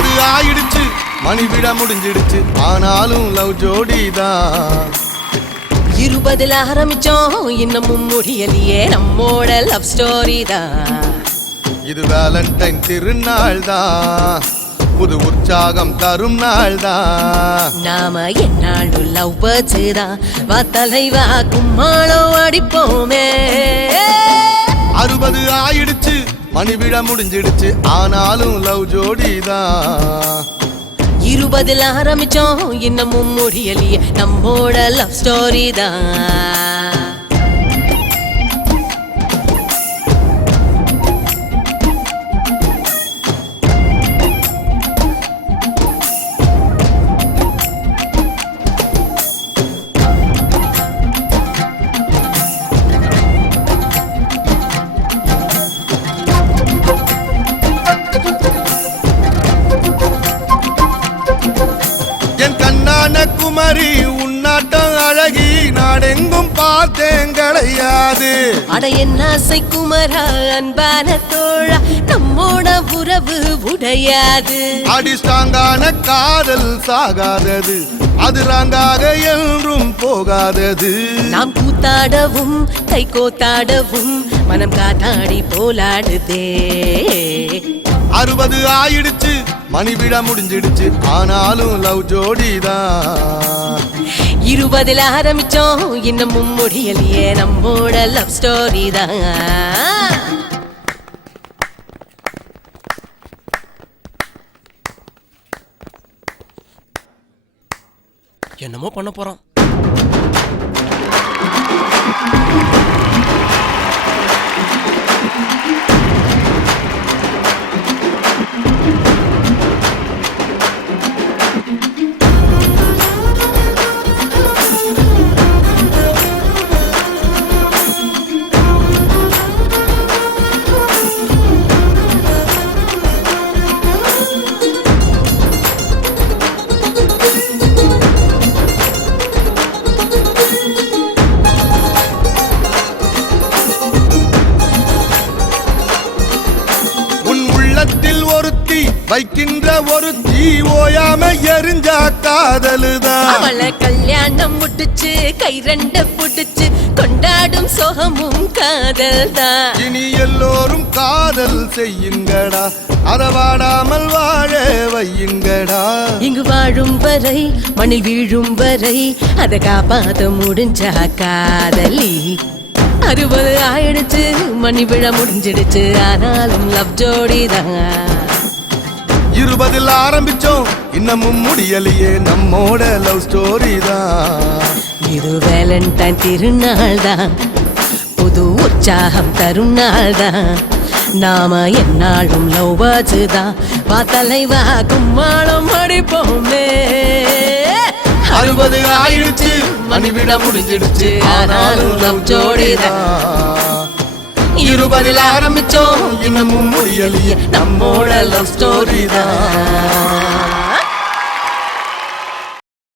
60 ஆயிடுச்சு, மணி விட முடிஞ்சிடுச்சு, ஆனாலும் லவ் ஜோடிதான். 20 ஆரம்பிச்சோம், இன்னமும் முடியலையே நம்மோட லவ் ஸ்டோரி தான். இது வேலண்டைன் திருநாள் தான், புது உற்சாகம் தரும் நாள் தான். நாம என்னாலும் லவ் பேர்ட்ஸ் தான், வா தலைவா கும்மாளம் அடிப்போமே. 60 ஆயிடுச்சு, மணி விட முடிஞ்சிடுச்சு, ஆனாலும் லவ் ஜோடிதான். 20 ஆரம்பிச்சோம், இன்னமும் முடியலையே நம்மோட லவ் ஸ்டோரி தான். என் கண்ணான குமரி உன்னாட்டம் அழகி நாடெங்கும் பார்த்தேன் கிடையாது. அட என்ன ஆசை குமரா அன்பான தோழா, நம்மோட உறவு உடையாது. அடிஸ்டாங்கான காதல் சாகாதது, அது ராங்காக என்றும் போகாதது. நாம் கூத்தாடவும் கை கோத்தாடவும் மனம் காத்தாடி போலாடுதே. 60 ஆயிடுச்சு, மணி விட முடிஞ்சிடுச்சு, ஆனாலும் லவ் ஜோடிதான். 20 ஆரம்பிச்சோம், இன்னமும் முடியலையே நம்மோட லவ் ஸ்டோரி தான். என்னமோ பண்ண போறோம். ஒருத்தி வைக்கின்ற ஒருத்தி ஓயாம எரிஞ்சா காதலுதான். அவளை கல்யாணம் முட்டுச்சு, கை ரெண்ட புடிச்சு கொண்டாடும் சோகமும் காதல் தான். இனி எல்லோரும் காதல் செய்யுங்கடா, அறவாடாமல் வாழ வையுங்கடா. இங்கு வாழும் வரை மண்ணில் வீழும் வரை அதை காப்பாத முடிஞ்சா காதலி. 60 ஆயிடுச்சு, மணி விழ முடிஞ்சிடுச்சு, ஆனாலும் லவ் ஜோடி தான். 20 ஆரம்பிச்சோம், இன்னமும் முடியலையே நம்மோட லவ் ஸ்டோரி தான். இது வேலண்டைன் திருநாள் தான், புது உற்சாகம் தரும் நாள் தான். நாம என்னாலும் லவ் பேர்ட்ஸ் தான், வா தலைவா கும்மாளம் அடிப்போமே. 60 ஆயிடுச்சு, மணி விட முடிஞ்சிடுச்சு, ஆனாலும் லவ் ஜோடி தான். 20 ஆரம்பிச்சோம், இன்னமும் முடியலையே நம்மோட லவ் ஸ்டோரி தான்.